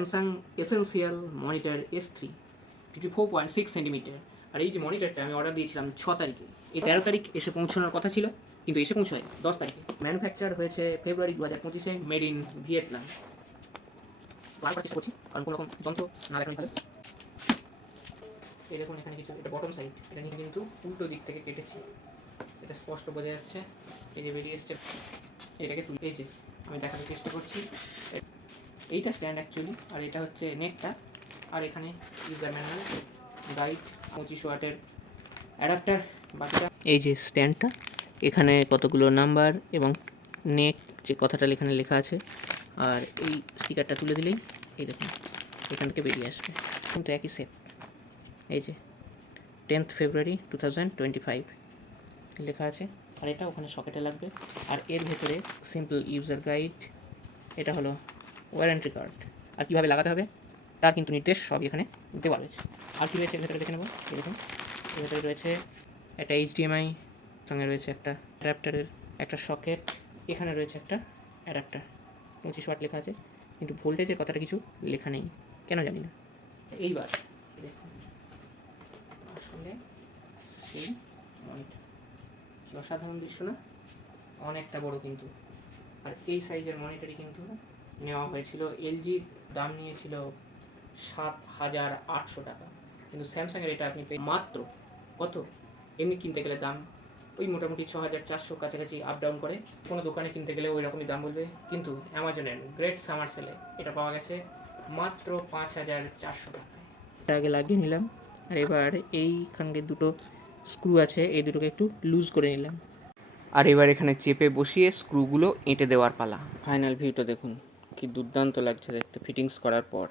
Samsung essential monitor S3 54.6 centimetre. আর এই যে মনিটরটা আমি অর্ডার দিয়েছিলাম 6 তারিখে, এই 13 তারিখ এসে পৌঁছানোর কথা ছিল, কিন্তু এসে পৌঁছয় 10 তারিখে। ম্যানুফ্যাকচার হয়েছে ফেব্রুয়ারি 2025-এ, মেড ইন ভিয়েতনাম। বার করার চেষ্টা করছি কারণ কোনো রকম যন্ত্র না দেখানোই ভালো। এই দেখুন এখানে কিছু, এটা বটম সাইড, এটা নিয়ে কিন্তু উল্টো দিক থেকে কেটেছি, এটা স্পষ্ট বোঝা যাচ্ছে। এই যে বেরিয়ে এসছে, এটাকে তুলে, এই যে আমি দেখানোর চেষ্টা করছি, এইটা স্ট্যান্ড অ্যাকচুয়ালি, আর এটা হচ্ছে নেকটা, আর এখানে ইউজার ম্যানুয়াল, গাইড, 25 ওয়াটের অ্যাডাপ্টার, বাকিটা এই যে স্ট্যান্ডটা, এখানে কতগুলো নাম্বার এবং নেক যে কথাটা এখানে লেখা আছে, আর এই স্টিকারটা তুলে দিলেই এই দেখুন এখান থেকে বেরিয়ে আসবে, কিন্তু একই সেট। এই যে 10th ফেব্রুয়ারি 2025 লেখা আছে, আর এটা ওখানে সকেটে লাগবে। আর এর ভেতরে সিম্পল ইউজার গাইড, এটা হলো ওয়ারেন্টি কার্ড, আর কীভাবে লাগাতে হবে তার কিন্তু নির্দেশ সবই এখানে দেওয়া রয়েছে। আর কী রয়েছে ভেতরে দেখে নেব। এরকম এর ভেতরে রয়েছে একটা HDMI, সঙ্গে রয়েছে একটা অ্যাডাপ্টারের একটা সকেট, এখানে রয়েছে একটা অ্যাডাপ্টার, 25 ওয়াট লেখা আছে, কিন্তু ভোল্টেজের কথাটা কিছু লেখা নেই, কেন জানি না। এইবার দেখুন আসলে সেই মনিটর কি অসাধারণ দৃশ্য না, অনেকটা বড় কিন্তু। আর এই সাইজের মনিটরই কিন্তু নেওয়া হয়েছিল, LGর দাম নিয়েছিল 7,800 টাকা, কিন্তু স্যামসাংয়ের এটা আপনি মাত্র কত, এমনি কিনতে গেলে দাম ওই মোটামুটি 6,400 কাছাকাছি আপ ডাউন করে, কোনো দোকানে কিনতে গেলে ওই রকমই দাম বলবে, কিন্তু অ্যামাজনের গ্রেট সামার সেলে এটা পাওয়া গেছে মাত্র 5,400 টাকায়। এটা আগে লাগিয়ে নিলাম, আর এবার এইখানকে দুটো স্ক্রু আছে, এই দুটোকে একটু লুজ করে নিলাম, আর এবার এখানে চেপে বসিয়ে স্ক্রুগুলো এঁটে দেওয়ার পালা। ফাইনাল ভিউটা দেখুন, কি দুর্দান্ত লাগছে দেখতে ফিটিংস করার পর।